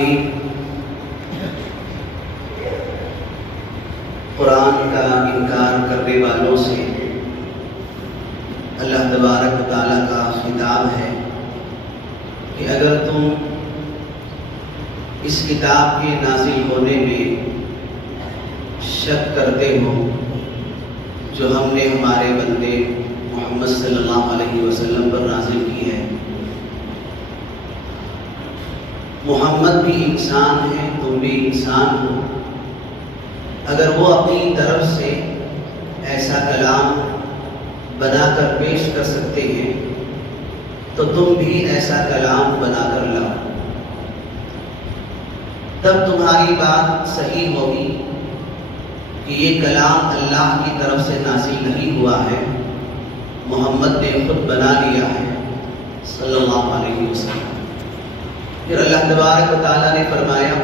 سامعین، قرآن کا انکار کرنے والوں سے اللہ تبارک و تعالیٰ کا خطاب ہے کہ اگر تم اس کتاب کے نازل ہونے میں شک کرتے ہو جو ہم نے ہمارے بندے محمد صلی اللہ علیہ وسلم پر نازل کی ہے. محمد بھی انسان ہے، تم بھی انسان ہو. اگر وہ اپنی طرف سے ایسا کلام بنا کر پیش کر سکتے ہیں تو تم بھی ایسا کلام بنا کر لاؤ، تب تمہاری بات صحیح ہوگی کہ یہ کلام اللہ کی طرف سے نازل نہیں ہوا ہے، محمد نے خود بنا لیا ہے صلی اللہ علیہ وسلم. پھر اللہ تبارک و تعالیٰ نے فرمایا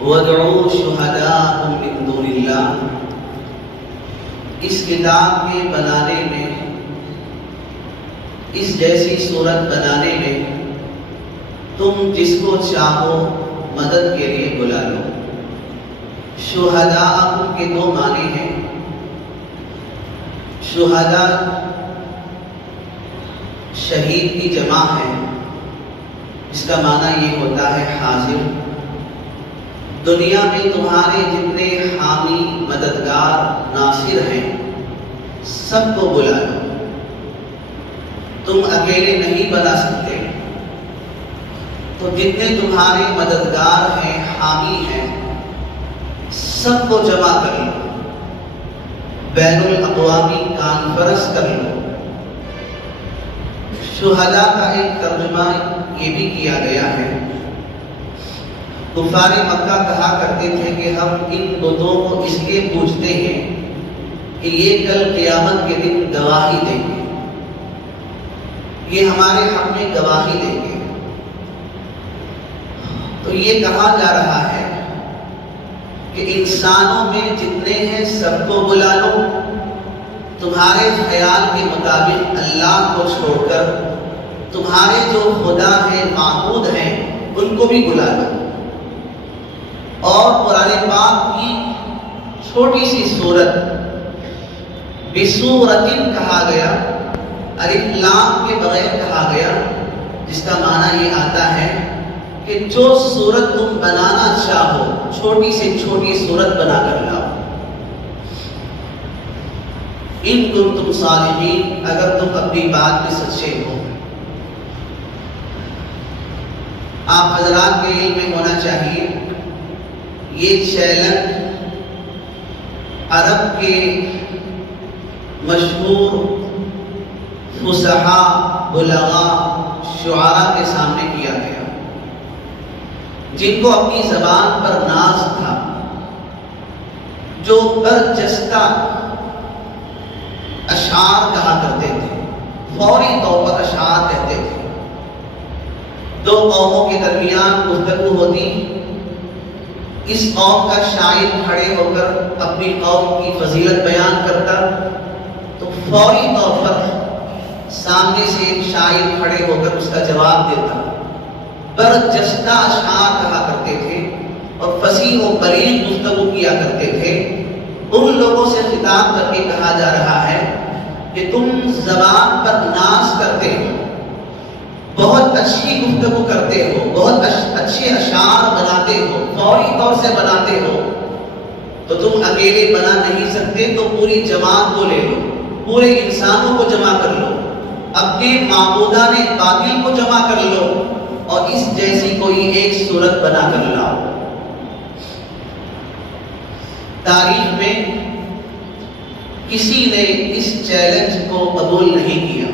وَادْعُوا شُهَدَاءَكُم مِّن دُونِ اللَّهِ. اس کتاب کے بنانے میں، اس جیسی صورت بنانے میں تم جس کو چاہو مدد کے لیے بلا لو. شہداءکم کے دو معنی ہیں. شہداء شہید کی جمع ہے، اس کا معنی یہ ہوتا ہے حاضر. دنیا میں تمہارے جتنے حامی، مددگار، ناصر ہیں سب کو بلا لو. تم اکیلے نہیں بنا سکتے، تو جتنے تمہارے مددگار ہیں، حامی ہیں، سب کو جمع کر لو. بین الاقوامی کانفرنس کر لو. شہداء کا ایک ترجمہ یہ بھی کیا گیا ہے. کفار مکہ کہا کرتے تھے کہ ہم ان بتوں کو اس لیے پوجتے ہیں کہ یہ کل قیامت کے دن گواہی دیں گے، یہ ہمارے حق میں گواہی دیں گے. تو یہ کہا جا رہا ہے کہ انسانوں میں جتنے ہیں سب کو بلا لو. تمہارے خیال کے مطابق اللہ کو چھوڑ کر تمہارے جو خدا ہیں، معبود ہیں، ان کو بھی بلا لو. اور قرآن پاک کی چھوٹی سی سورت بسورتن کہا گیا، الف لام کے بغیر کہا گیا، جس کا معنی یہ آتا ہے کہ جو سورت تم بنانا چاہو چھوٹی سے چھوٹی سورت بنا کر لاؤ. ان کنتم صادقین، اگر تم اپنی بات میں سچے ہو. آپ حضرات کے علم میں ہونا چاہیے یہ چیلنج عرب کے مشہور فصحاء، بلغاء، شعراء کے سامنے کیا گیا، جن کو اپنی زبان پر ناز تھا، جو برجستہ اشعار کہا کرتے تھے، فوری طور پر اشعار کہتے تھے. دو قوموں کے درمیان گفتگو ہوتی، اس قوم کا شاعر کھڑے ہو کر اپنی قوم کی فضیلت بیان کرتا تو فوری طور پر سامنے سے ایک شاعر کھڑے ہو کر اس کا جواب دیتا. برجستہ اشعار کہا کرتے تھے اور فصیح و بلیغ گفتگو کیا کرتے تھے. ان لوگوں سے خطاب کر کے کہا جا رہا ہے کہ تم زبان پر ناز کرتے ہو، بہت اچھی گفتگو کرتے ہو، بہت اچھے اشعار بناتے ہو، فوری طور سے بناتے ہو، تو تم اکیلے بنا نہیں سکتے تو پوری جماعت کو لے لو، پورے انسانوں کو جمع کر لو، اپنے معبودان باطل کو جمع کر لو اور اس جیسی کوئی ایک صورت بنا کر لاؤ. تاریخ میں کسی نے اس چیلنج کو قبول نہیں کیا،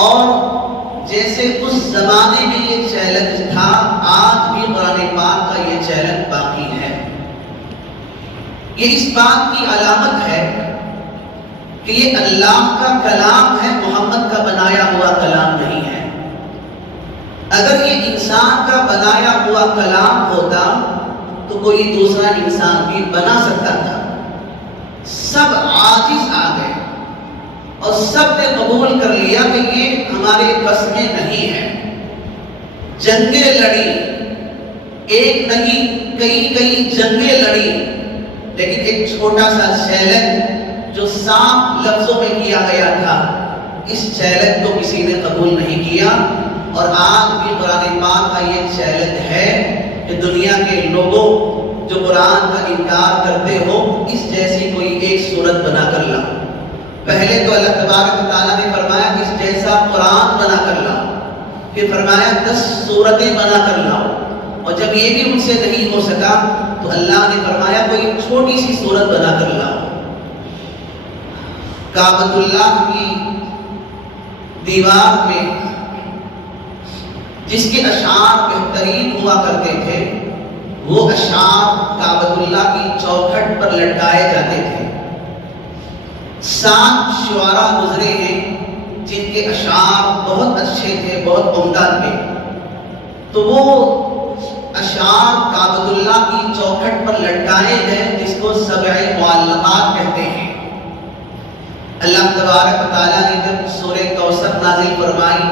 اور جیسے اس زمانے میں یہ چیلنج تھا، آج بھی قرآن پاک کا یہ چیلنج باقی ہے. یہ اس بات کی علامت ہے کہ یہ اللہ کا کلام ہے، محمد کا بنایا ہوا کلام نہیں ہے. اگر یہ انسان کا بنایا ہوا کلام ہوتا تو کوئی دوسرا انسان بھی بنا سکتا تھا. سب عاجز آ گئے اور سب نے قبول کر لیا کہ یہ ہمارے بس میں نہیں ہے. جنگیں لڑی، ایک نہیں کئی جنگیں لڑی، لیکن ایک چھوٹا سا چیلنج جو صاف لفظوں میں کیا گیا تھا، اس چیلنج کو کسی نے قبول نہیں کیا۔ اور آج بھی قرآن پاک کا یہ چیلنج ہے کہ دنیا کے لوگوں جو قرآن کا انکار کرتے ہو، اس جیسی کوئی ایک صورت بنا کر لاؤ۔ پہلے تو اللہ تبارک و تعالیٰ نے فرمایا کہ اس جیسا قرآن بنا کر لاؤ، پھر فرمایا 10 صورتیں بنا کر لاؤ، اور جب یہ بھی ان سے نہیں ہو سکا تو اللہ نے فرمایا کوئی چھوٹی سی صورت بنا کر لاؤ۔ کعبۃ اللہ کی دیوار میں جس کے اشعار بہترین ہوا کرتے تھے، وہ اشعار کعبۃ اللہ کی چوکھٹ پر لٹکائے جاتے تھے۔ 7 شعراء گزرے ہیں جن کے اشعار بہت اچھے تھے، بہت عمدہ تھے، تو وہ اشعار کعبۃ اللہ کی چوکھٹ پر لٹکائے گئے، جس کو 7 معلقات کہتے ہیں۔ اللہ تبارک و تعالیٰ نے جب سورہ کوثر نازل فرمائی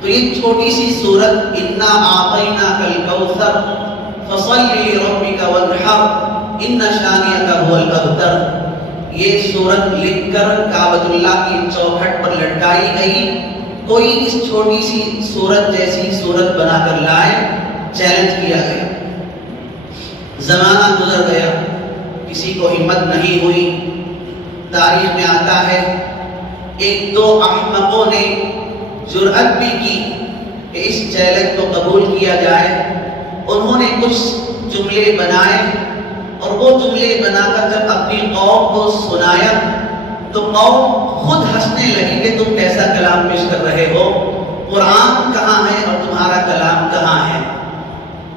تو یہ چھوٹی سی سورت اِنَّا أَعْطَيْنَاكَ الْكَوْثَرَ فَصَلِّ لِرَبِّكَ وَانْحَرْ إِنَّ شَانِئَكَ هُوَ الْأَبْتَرُ، یہ سورت لکھ کر کعبۃ اللہ کی چوکھٹ پر لٹکائی گئی۔ کوئی اس چھوٹی سی سورت جیسی سورت بنا کر لائے، چیلنج کیا گیا۔ زمانہ گزر گیا، کسی کو ہمت نہیں ہوئی۔ تاریخ میں آتا ہے 1-2 احمقوں نے جرأت بھی کی کہ اس چیلنج کو قبول کیا جائے۔ انہوں نے کچھ جملے بنائے، اور وہ جملے بنا کر جب اپنی قوم کو سنایا تو قوم خود ہنسنے لگی کہ تم کیسا کلام پیش کر رہے ہو، قرآن کہاں ہے اور تمہارا کلام کہاں ہے۔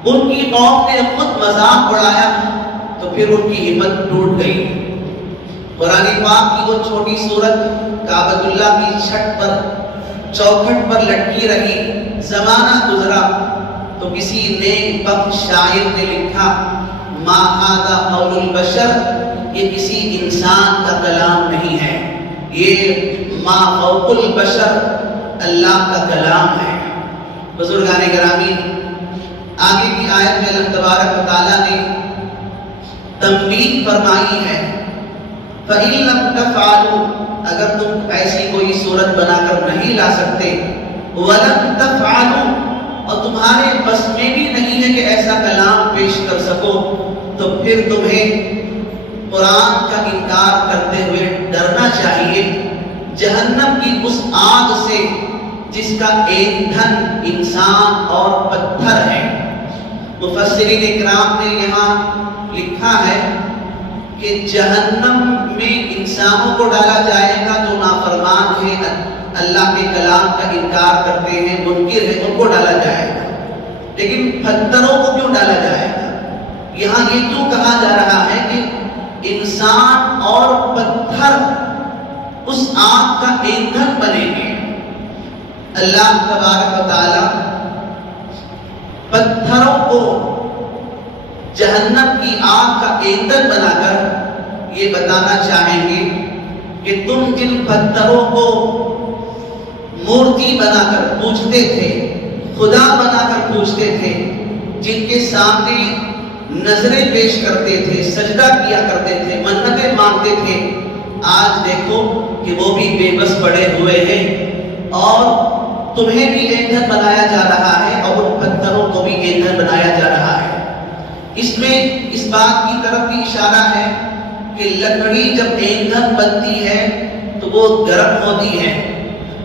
ان کی قوم نے خود مذاق اڑایا تو پھر ان کی ہمت ٹوٹ گئی۔ قرآن پاک کی وہ چھوٹی سورت کعبۃ اللہ کی چھت پر چوکھٹ پر لٹکی رہی۔ زمانہ گزرا تو کسی نیک بخت شاعر نے لکھا ما ھذا قول البشر، یہ کسی انسان کا کلام نہیں ہے، یہ ما فوق البشر اللہ کا کلام ہے۔ بزرگان گرامی، آگے کی آیت میں اللہ تبارک و تعالیٰ نے تنبیہ فرمائی ہے فَإِن لَمْ تَفْعَلُوا، اگر تم ایسی کوئی صورت بنا کر نہیں لا سکتے، وَلَمْ تَفْعَلُوا، اور تمہارے بس میں بھی نہیں ہے کہ ایسا کلام پیش کر سکو، تو پھر تمہیں قرآن کا انکار کرتے ہوئے ڈرنا چاہیے جہنم کی اس آگ سے جس کا ایندھن انسان اور پتھر ہے۔ مفسرین اکرام نے یہاں لکھا ہے کہ جہنم میں انسانوں کو ڈالا جائے گا جو نافرمان ہیں، اللہ کے کلام کا انکار کرتے ہیں، منکر ہیں، ان کو ڈالا جائے گا، لیکن پتھروں کو کیوں ڈالا جائے گا؟ یہاں یہ کیوں کہا جا رہا ہے کہ انسان اور پتھر اس آگ کا ایندھن بنیں گے۔ اللہ تبارک و تعالی پتھروں کو جہنم کی آگ کا ایندھن بنا کر یہ بتانا چاہیں گے کہ تم ان پتھروں کو مورتی بنا کر پوجتے تھے، خدا بنا کر پوجتے تھے، جن کے سامنے نظریں پیش کرتے تھے، سجدہ کیا کرتے تھے، منتیں مانگتے تھے۔ آج دیکھو کہ وہ بھی بے بس پڑے ہوئے ہیں اور تمہیں بھی ایندھن بنایا جا رہا ہے اور ان پتھروں کو بھی ایندھن بنایا جا رہا ہے۔ اس میں اس بات کی طرف بھی اشارہ ہے کہ لکڑی جب ایندھن بنتی ہے تو وہ گرم ہوتی ہے،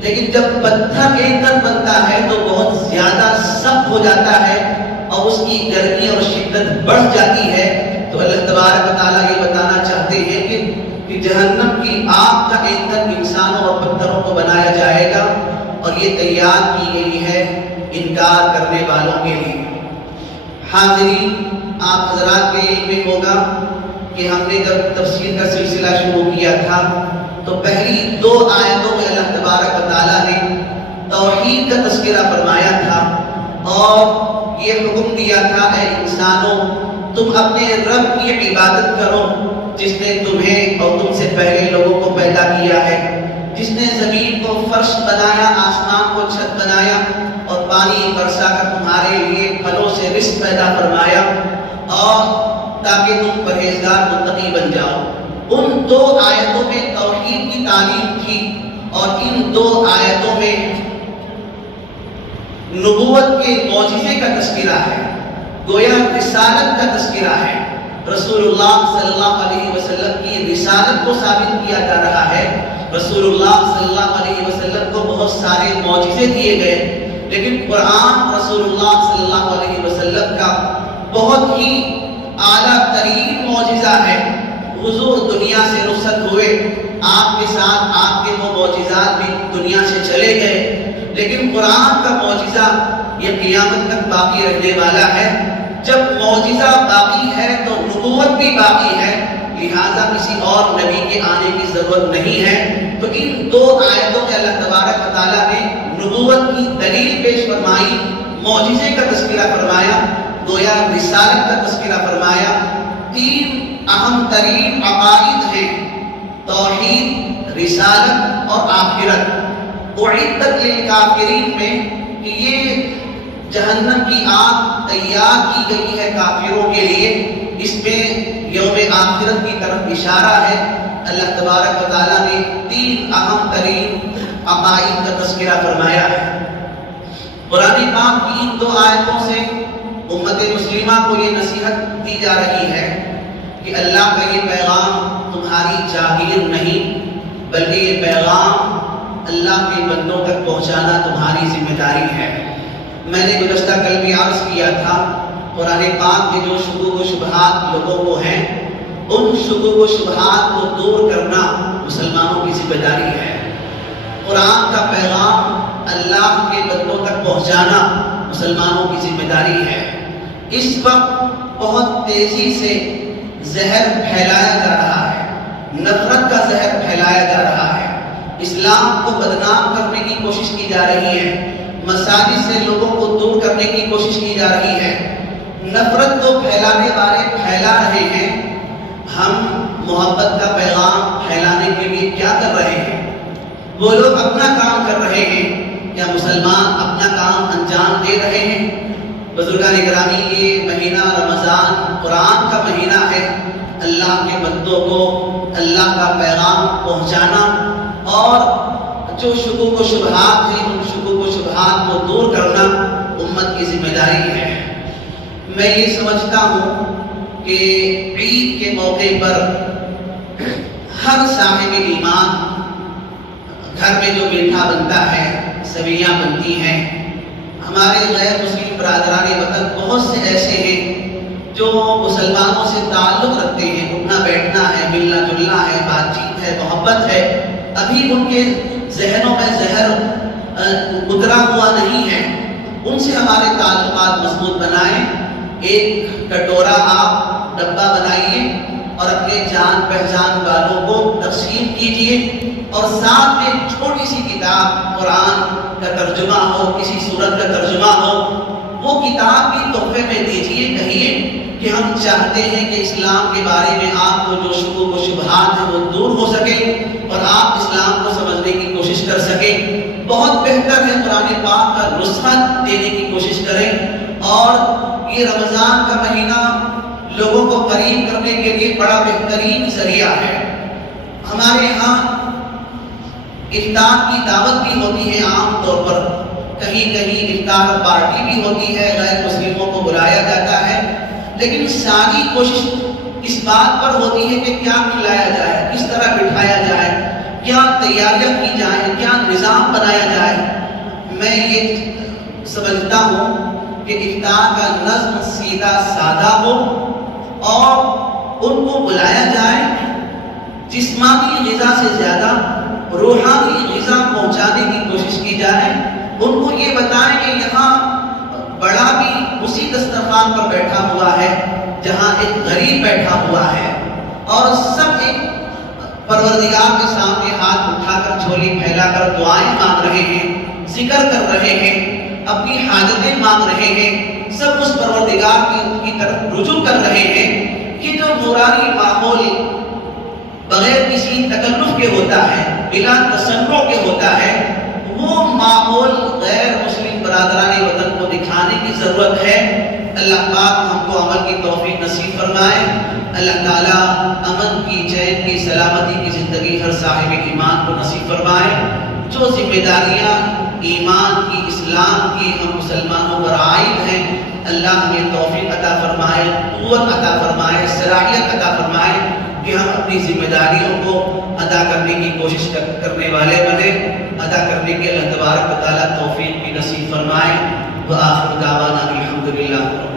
لیکن جب پتھر ایندھن بنتا ہے تو بہت زیادہ سخت ہو جاتا ہے اور اس کی گرمی اور شدت بڑھ جاتی ہے۔ تو اللہ تبارک و تعالیٰ یہ بتانا چاہتے ہیں کہ جہنم کی آگ کا ایندھن انسانوں اور پتھروں کو بنایا جائے گا، اور یہ تیار کی گئی ہے انکار کرنے والوں کے لیے۔ حاضرین، آپ حضرات کے علم میں ہوگا کہ ہم نے جب تفسیر کا سلسلہ شروع کیا تھا تو پہلی 2 آیتوں میں اللہ تبارک و تعالیٰ نے توحید کا تذکرہ فرمایا تھا اور یہ حکم دیا تھا اے انسانوں تم اپنے رب کی عبادت کرو جس نے تمہیں اور تم سے پہلے لوگوں کو پیدا کیا ہے، جس نے زمین کو فرش بنایا، آسمان کو چھت بنایا اور پانی برسا کر تمہارے لیے پھلوں سے رزق پیدا فرمایا اور تاکہ تم پرہیزگار متقی بن جاؤ۔ ان دو آیتوں میں توحید کی تعلیم تھی اور ان دو آیتوں میں نبوت کے معجزے کا تذکرہ ہے، گویا رسالت کا تذکرہ ہے۔ رسول اللہ صلی اللہ علیہ وسلم کی رسالت کو ثابت کیا جا رہا ہے۔ رسول اللہ صلی اللہ علیہ وسلم کو بہت سارے معجزے دیے گئے، لیکن قرآن رسول اللہ صلی اللہ علیہ وسلم کا بہت ہی اعلیٰ ترین معجزہ ہے۔ حضور دنیا سے رخصت ہوئے، آپ کے ساتھ آپ کے وہ معجزات بھی دنیا سے چلے گئے، لیکن قرآن کا معجزہ یہ قیامت تک باقی رہنے والا ہے۔ جب معجزہ باقی ہے تو نبوت بھی باقی ہے، لہذا کسی اور نبی کے آنے کی ضرورت نہیں ہے۔ تو ان دو آیتوں میں اللہ تبارک و تعالیٰ نے نبوت کی دلیل پیش فرمائی، معجزے کا تذکرہ فرمایا، گویا رسالت کا تذکرہ فرمایا۔ تین اہم ترین عقائد ہیں، توحید، رسالت اور آخرت۔ اعدت للکافرین میں کہ یہ جہنم کی آگ تیار کی گئی ہے کافروں کے لیے، اس میں یوم آخرت کی طرف اشارہ ہے۔ اللہ تبارک و تعالیٰ نے تین اہم ترین عقائد کا تذکرہ فرمایا ہے۔ قرآن پاک کی ان دو آیتوں سے امت مسلمہ کو یہ نصیحت دی جا رہی ہے کہ اللہ کا یہ پیغام تمہاری جاگیر نہیں، بلکہ یہ پیغام اللہ کے بندوں تک پہنچانا تمہاری ذمہ داری ہے۔ میں نے گزشتہ کل بھی عرض کیا تھا، قرآن پاک کے جو شکوک و شبہات لوگوں کو ہیں، ان شکوک و شبہات کو دور کرنا مسلمانوں کی ذمہ داری ہے۔ قرآن کا پیغام اللہ کے بندوں تک پہنچانا مسلمانوں کی ذمہ داری ہے۔ اس وقت بہت تیزی سے زہر پھیلایا جا رہا ہے، نفرت کا زہر پھیلایا جا رہا ہے، اسلام کو بدنام کرنے کی کوشش کی جا رہی ہے، مساجد سے لوگوں کو دور کرنے کی کوشش کی جا رہی ہے، نفرت کو پھیلانے والے پھیلا رہے ہیں۔ ہم محبت کا پیغام پھیلانے کے لیے کیا کر رہے ہیں؟ وہ لوگ اپنا کام کر رہے ہیں یا مسلمان اپنا کام انجام دے رہے ہیں؟ بزرگان گرامی، یہ مہینہ رمضان قرآن کا مہینہ ہے، اللہ کے بندوں کو اللہ کا پیغام پہنچانا اور جو شکوک و شبہات ہیں ان شکوک و شبہات کو دور کرنا امت کی ذمہ داری ہے۔ میں یہ سمجھتا ہوں کہ عید کے موقع پر ہر صاحب ایمان گھر میں جو میٹھا بنتا ہے، سویاں بنتی ہیں، ہمارے غیر مسلم برادران وطن بہت سے ایسے ہیں جو مسلمانوں سے تعلق رکھتے ہیں، اٹھنا بیٹھنا ہے، ملنا جلنا ہے، بات چیت ہے، محبت ہے، ابھی ان کے ذہنوں میں زہر اترا ہوا نہیں ہے۔ ان سے ہمارے تعلقات مضبوط بنائیں۔ ایک کٹورا آپ ڈبہ بنائیے اور اپنے جان پہچان والوں کو تقسیم کیجئے، اور ساتھ میں چھوٹی سی کتاب قرآن کا ترجمہ ہو، کسی سورت کا ترجمہ ہو، وہ کتاب بھی تحفے میں دیجئے، کہیے کہ ہم چاہتے ہیں کہ اسلام کے بارے میں آپ کو جو شکوک و شبہات ہیں وہ دور ہو سکے اور آپ اسلام کو سمجھنے کی کوشش کر سکیں۔ بہت بہتر ہے قرآن پاک کا نسخہ دینے کی کوشش کریں، اور یہ رمضان کا مہینہ لوگوں کو قریب کرنے کے لیے بڑا بہترین ذریعہ ہے۔ ہمارے ہاں افطار کی دعوت بھی ہوتی ہے، عام طور پر کہیں کہیں افطار پارٹی بھی ہوتی ہے، غیر مسلموں کو بلایا جاتا ہے، لیکن ساری کوشش اس بات پر ہوتی ہے کہ کیا کھلایا جائے، کس طرح بٹھایا جائے، کیا تیاریاں کی جائیں، کیا نظام بنایا جائے۔ میں یہ سمجھتا ہوں کہ افطار کا نظم سیدھا سادہ ہو اور ان کو بلایا جائے، جسمانی غذا سے زیادہ روحانی غذا پہنچانے کی کوشش کی جائے۔ ان کو یہ بتائیں کہ یہاں بڑا بھی اسی دسترخوان پر بیٹھا ہوا ہے جہاں ایک غریب بیٹھا ہوا ہے، اور سب ایک پروردگار کے سامنے ہاتھ اٹھا کر جھولی پھیلا کر دعائیں مانگ رہے ہیں، ذکر کر رہے ہیں، اپنی حاجتیں مانگ رہے ہیں، سب اس پروردگار کی طرف رجوع کر رہے ہیں۔ یہ جو نورانی ماحول بغیر کسی تکلف کے ہوتا ہے، بلا تصنع کے ہوتا ہے، وہ ماحول غیر مسلم برادران وطن کو دکھانے کی ضرورت ہے۔ اللہ پاک ہم کو عمل کی توفیق نصیب فرمائے۔ اللہ تعالیٰ امن کی، چین کی، سلامتی کی زندگی ہر صاحب ایمان کو نصیب فرمائے۔ جو ذمہ داریاں ایمان کی، اسلام کی ہم مسلمانوں پر عائد ہیں، اللہ ہمیں توفیق عطا فرمائے، قوت عطا فرمائے، صلاحیت عطا فرمائے کہ ہم اپنی ذمہ داریوں کو ادا کرنے کی کوشش کرنے والے بنے، ادا کرنے کے اللہ تبارک و تعالیٰ توفیق بھی نصیب فرمائے۔ وآخر دعوانا الحمدللہ۔